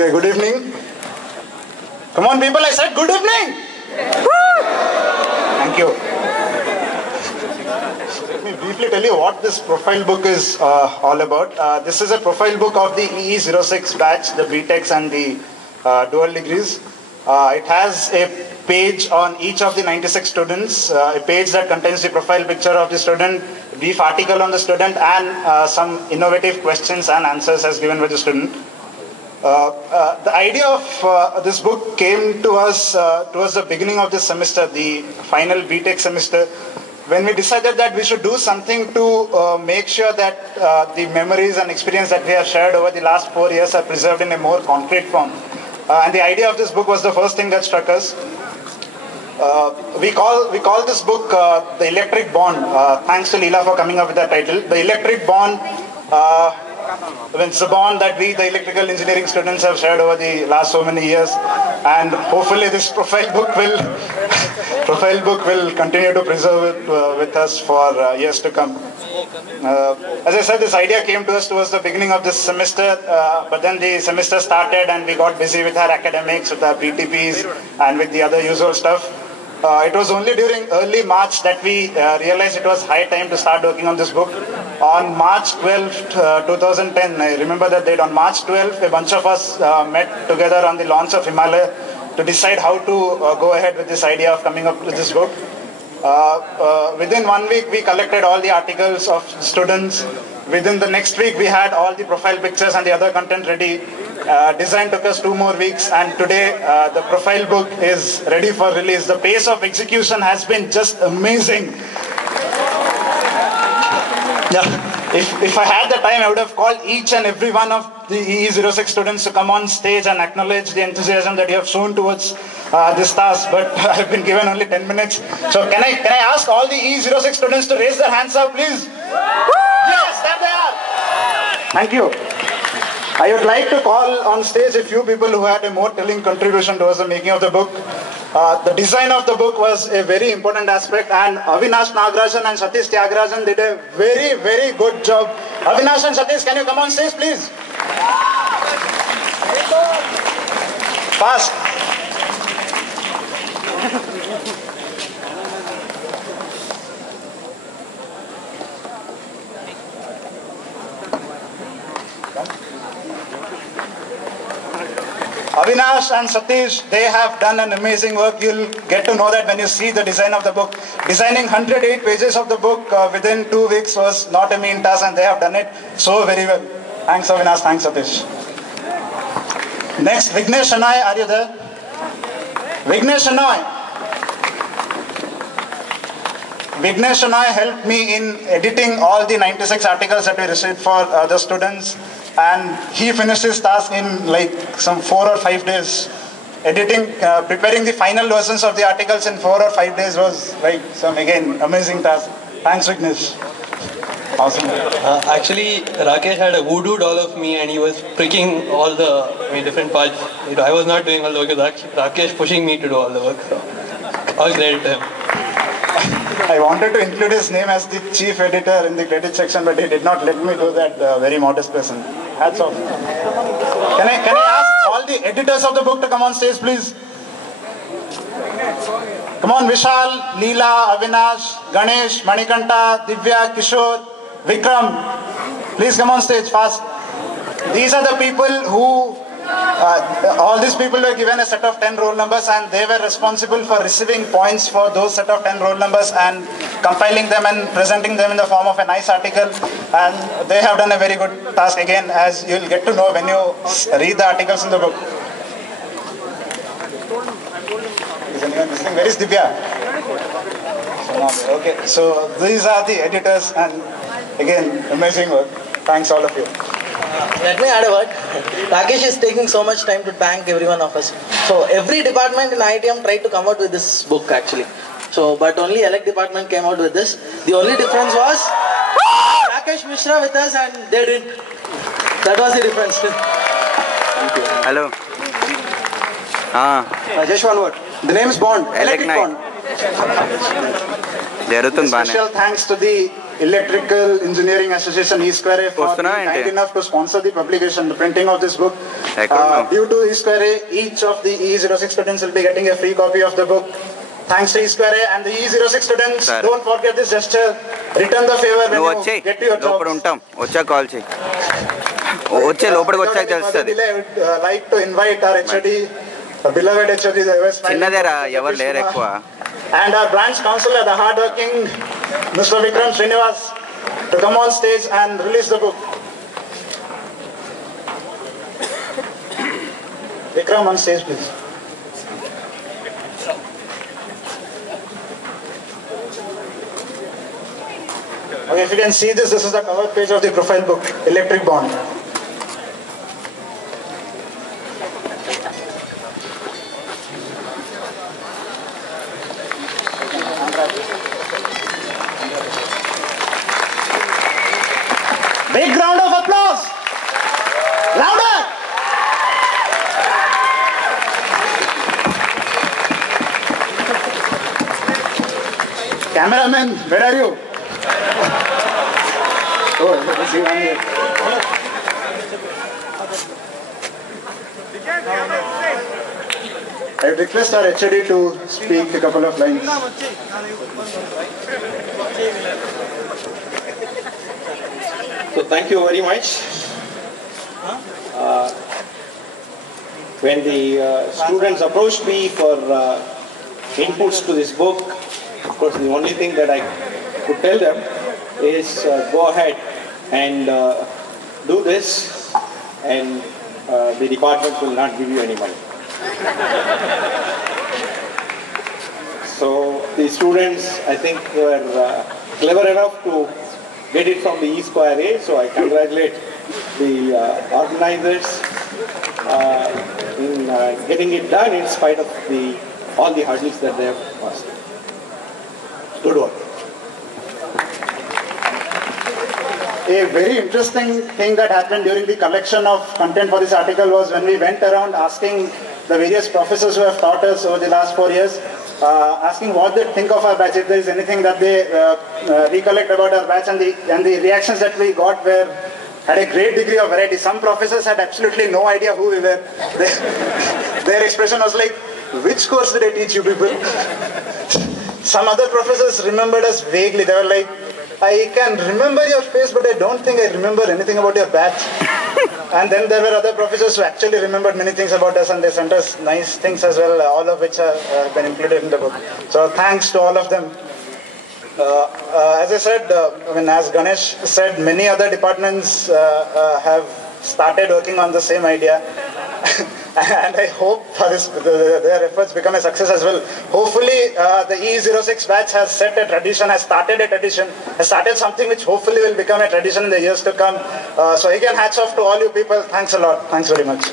Okay, good evening. Come on, people, I said good evening. Thank you. Let me briefly tell you what this profile book is all about. This is a profile book of the EE06 batch, the BTECs and the dual degrees. It has a page on each of the 96 students, a page that contains the profile picture of the student, brief article on the student, and some innovative questions and answers as given by the student. The idea of this book came to us towards the beginning of this semester, the final BTEC semester, when we decided that we should do something to make sure that the memories and experience that we have shared over the last 4 years are preserved in a more concrete form. And the idea of this book was the first thing that struck us. We call this book The Electric Bond. Thanks to Leela for coming up with that title. The Electric Bond. It's a bond that we, the electrical engineering students, have shared over the last so many years, and hopefully this profile book will continue to preserve it with us for years to come. As I said, this idea came to us towards the beginning of this semester, but then the semester started and we got busy with our academics, with our PTPs, and with the other usual stuff. It was only during early March that we realized it was high time to start working on this book. On March 12th, 2010, I remember that date, on March 12th, a bunch of us met together on the launch of Himalaya to decide how to go ahead with this idea of coming up with this book. Within 1 week, we collected all the articles of students. Within the next week, we had all the profile pictures and the other content ready. Design took us 2 more weeks, and today the profile book is ready for release. The pace of execution has been just amazing. Yeah. If I had the time, I would have called each and every one of the EE06 students to come on stage and acknowledge the enthusiasm that you have shown towards this task, but I've been given only 10 minutes. So can I ask all the EE06 students to raise their hands up, please? Yes, there they are. Thank you. I would like to call on stage a few people who had a more telling contribution towards the making of the book. The design of the book was a very important aspect, and Avinash Nagarajan and Satish Tyagarajan did a very, very good job. Avinash and Satish, can you come on stage, please? Fast. Avinash and Satish, they have done an amazing work. You'll get to know that when you see the design of the book. Designing 108 pages of the book within 2 weeks was not a mean task, and they have done it so very well. Thanks Avinash, thanks Satish. Next, Vignesh Shenoy, are you there? Vignesh Shenoy. Vignesh Shenoy helped me in editing all the 96 articles that we received for the students. And he finished his task in like some 4 or 5 days. Editing, preparing the final versions of the articles in 4 or 5 days was like some, again, amazing task. Thanks, Vignesh. Awesome. Actually, Rakesh had a voodoo doll of me and he was pricking all the different parts. I was not doing all the work. It was Rakesh pushing me to do all the work. So, all credit to him. I wanted to include his name as the chief editor in the credit section, but he did not let me do that. Very modest person. Hats off. Can I ask all the editors of the book to come on stage, please? Come on, Vishal, Leela, Avinash, Ganesh, Manikanta, Divya, Kishore, Vikram. Please come on stage fast. These are the people who all these people were given a set of 10 roll numbers, and they were responsible for receiving points for those set of 10 roll numbers and compiling them and presenting them in the form of a nice article. And they have done a very good task, again, as you'll get to know when you read the articles in the book. Is anyone listening? Where is Divya? Okay, so these are the editors, and again, amazing work. Thanks all of you. Let me add a word. Rakesh is taking so much time to thank every one of us. So every department in IITM tried to come out with this book actually. So, but only elect department came out with this. The only difference was Rakesh Mishra with us and they didn't. That was the difference. Hello. Just one word. The name is Bond. Electric Bond. Special thanks to the Electrical Engineering Association E2A for being kind enough to sponsor the publication, the printing of this book. Due to E2A, each of the EE06 students will be getting a free copy of the book. Thanks to E2A and the EE06 students, don't forget this gesture. Return the favor when you get to your jobs. I would like to invite our HOD, beloved HOD, and our branch counselor, the hardworking Mr. Vikram Srinivas, to come on stage and release the book. Vikram, on stage, please. Okay, if you can see this is the cover page of the profile book, Electric Bond. Big round of applause! Louder! Cameraman, where are you? Oh, let's see one here. I request our HOD to speak a couple of lines. So thank you very much. When the students approached me for inputs to this book, of course the only thing that I could tell them is go ahead and do this, and the department will not give you any money. So the students, I think, were clever enough to get it from the E2A, so I congratulate the organizers in getting it done in spite of all the hurdles that they have passed. Good work. A very interesting thing that happened during the collection of content for this article was when we went around asking the various professors who have taught us over the last 4 years, asking what they think of our batch, if there is anything that they recollect about our batch, and the reactions that we got had a great degree of variety. Some professors had absolutely no idea who we were. Their expression was like, which course did I teach you people? Some other professors remembered us vaguely. They were like, I can remember your face, but I don't think I remember anything about your batch. And then there were other professors who actually remembered many things about us, and they sent us nice things as well, all of which have been included in the book. So thanks to all of them. As I said, as Ganesh said, many other departments have started working on the same idea. And I hope their efforts become a success as well. Hopefully, the EE06 batch has set a tradition, has started something which hopefully will become a tradition in the years to come. So again, hats off to all you people. Thanks a lot. Thanks very much.